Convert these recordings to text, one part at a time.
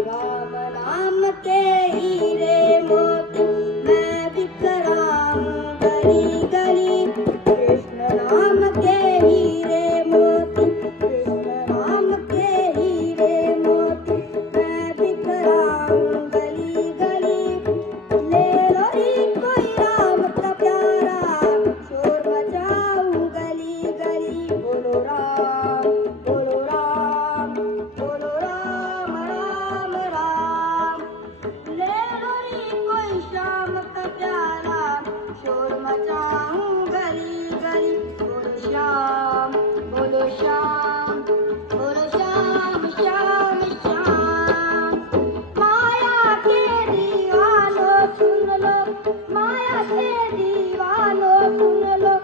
राम नाम के हीरे मोती मैं बिखराऊं गली गली। कृष्ण नाम के हीरे मोती, कृष्ण नाम के हीरे मोती मैं बिखराऊं गली गली। ले लो रे कोई राम का प्यारा, शोर मचाऊं गली गली। बोलो राम, बोलो राम, बोलो राम राम राम। ले लो रे कोई श्याम का प्यारा, शोर मचाऊं गली गली। बोलो श्याम, बोलो श्याम, बोलो श्याम श्याम श्याम। माया के दीवानों सुन लो, माया के दीवानों सुन लो।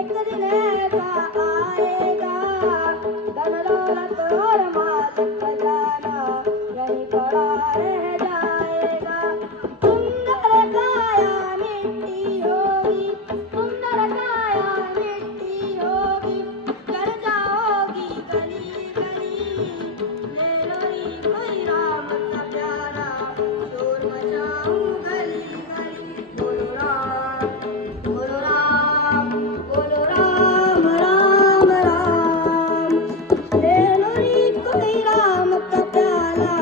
एक दिन ऐसा आएगा, धन दौलत और माल खजाना यहीं पड़ा रह जाएगा। सुंदर काया मिट्टी होगी, सुंदर काया मिट्टी होगी, कर जाओगी गली गली। ले लो रे कोई राम का प्यारा, शोर मचाऊं गली गली। बोलो राम, बोलो राम, बोलो राम राम राम। ले लो रे कोई राम का प्यारा,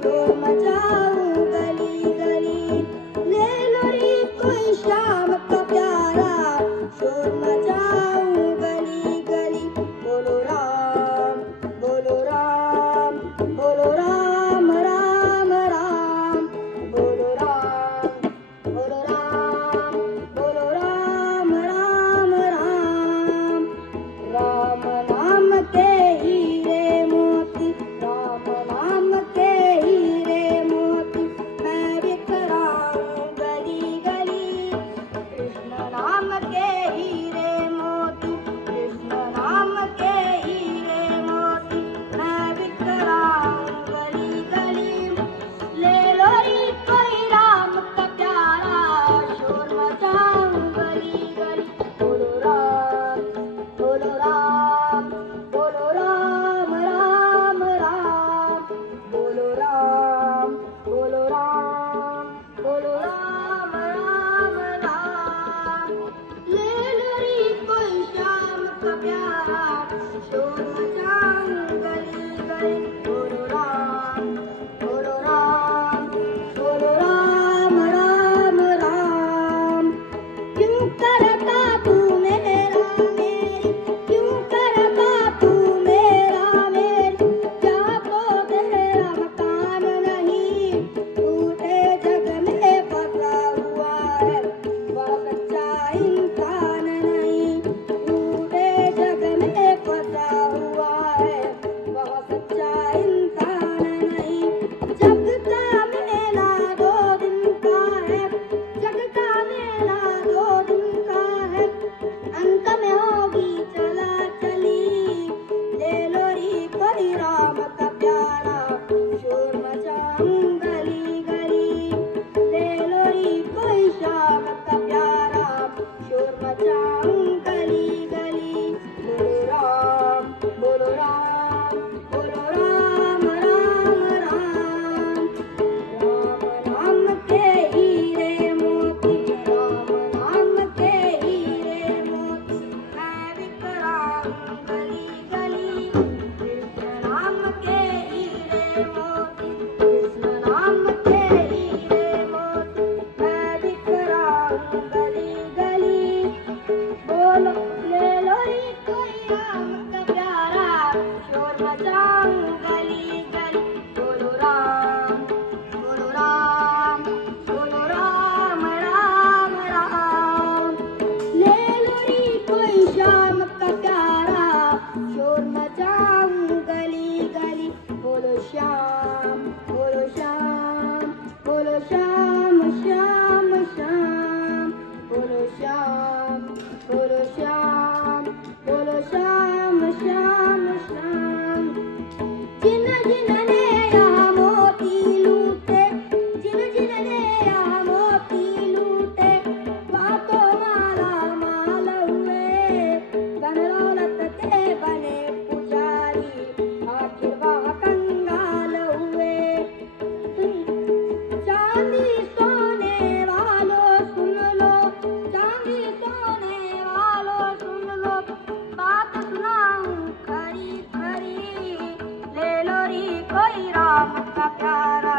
शोर मचाऊं गली गली। ले लो रे कोई श्याम का प्यारा, शोर मचाऊं गली गली। बोलो राम, बोलो राम, बोलो राम राम राम। बोलो राम, बोलो राम, बोलो राम राम राम। राम नाम के हीरे मोती, राम नाम के हीरे मोती प्यारा